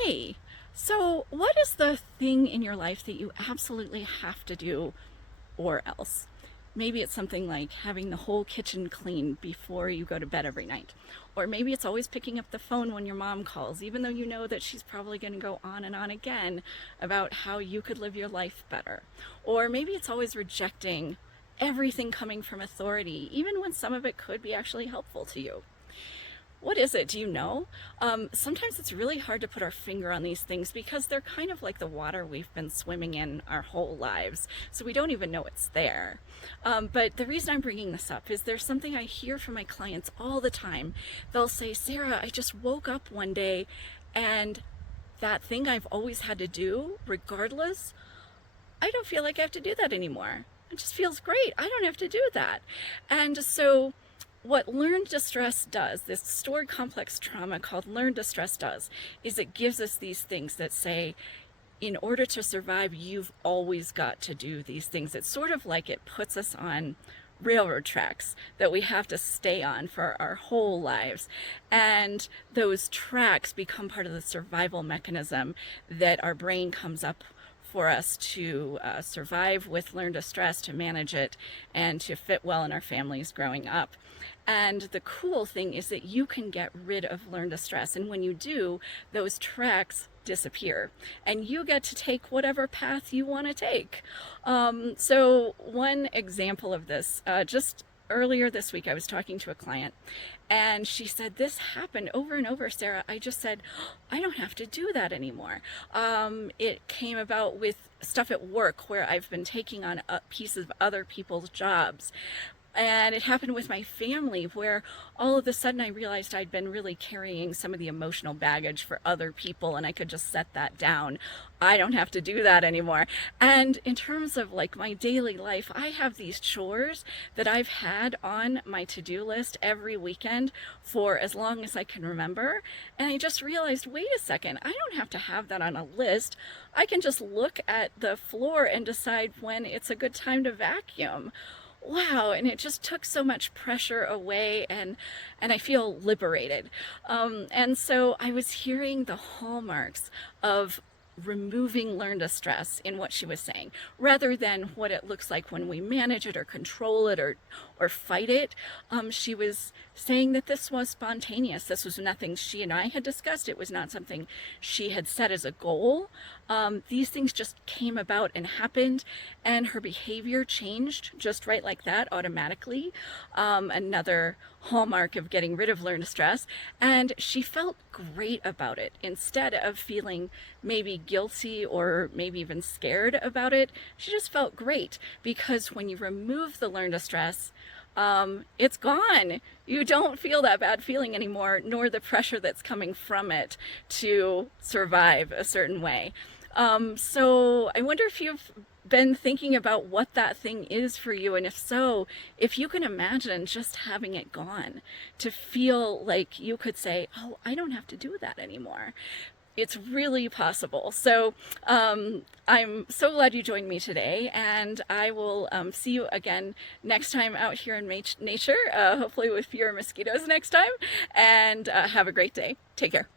Hey, so what is the thing in your life that you absolutely have to do or else? Maybe it's something like having the whole kitchen clean before you go to bed every night. Or maybe it's always picking up the phone when your mom calls, even though you know that she's probably going to go on and on again about how you could live your life better. Or maybe it's always rejecting everything coming from authority, even when some of it could be actually helpful to you. What is it? Do you know? Sometimes it's really hard to put our finger on these things because they're kind of like the water we've been swimming in our whole lives. So we don't even know it's there. But the reason I'm bringing this up is there's something I hear from my clients all the time. They'll say, Sarah, I just woke up one day and that thing I've always had to do, regardless, I don't feel like I have to do that anymore. It just feels great. I don't have to do that. And so what learned distress does, this stored complex trauma called learned distress does, is it gives us these things that say, in order to survive, you've always got to do these things. It's sort of like it puts us on railroad tracks that we have to stay on for our whole lives. And those tracks become part of the survival mechanism that our brain comes up for us to survive with learned distress, to manage it, and to fit well in our families growing up. And the cool thing is that you can get rid of learned distress. And when you do, those tracks disappear and you get to take whatever path you want to take. So one example of this, just earlier this week, I was talking to a client and she said, this happened over and over, Sarah. I just said, I don't have to do that anymore. It came about with stuff at work where I've been taking on pieces of other people's jobs. And it happened with my family where all of a sudden I realized I'd been really carrying some of the emotional baggage for other people and I could just set that down. I don't have to do that anymore. And in terms of like my daily life, I have these chores that I've had on my to-do list every weekend for as long as I can remember. And I just realized, wait a second, I don't have to have that on a list. I can just look at the floor and decide when it's a good time to vacuum. Wow, and it just took so much pressure away, and I feel liberated. And so I was hearing the hallmarks of removing learned distress in what she was saying, rather than what it looks like when we manage it or control it or fight it. She was saying that this was spontaneous. This was nothing she and I had discussed. It was not something she had set as a goal. These things just came about and happened, and her behavior changed just right like that automatically. Another hallmark of getting rid of learned stress. And she felt great about it. Instead of feeling maybe guilty or maybe even scared about it, she just felt great, because when you remove the learned distress, it's gone. You don't feel that bad feeling anymore, nor the pressure that's coming from it to survive a certain way. So I wonder if you've been thinking about what that thing is for you, and if so, if you can imagine just having it gone, to feel like you could say, oh, I don't have to do that anymore. It's really possible. So I'm so glad you joined me today, and I will see you again next time out here in nature, hopefully with fewer mosquitoes next time, and have a great day. Take care.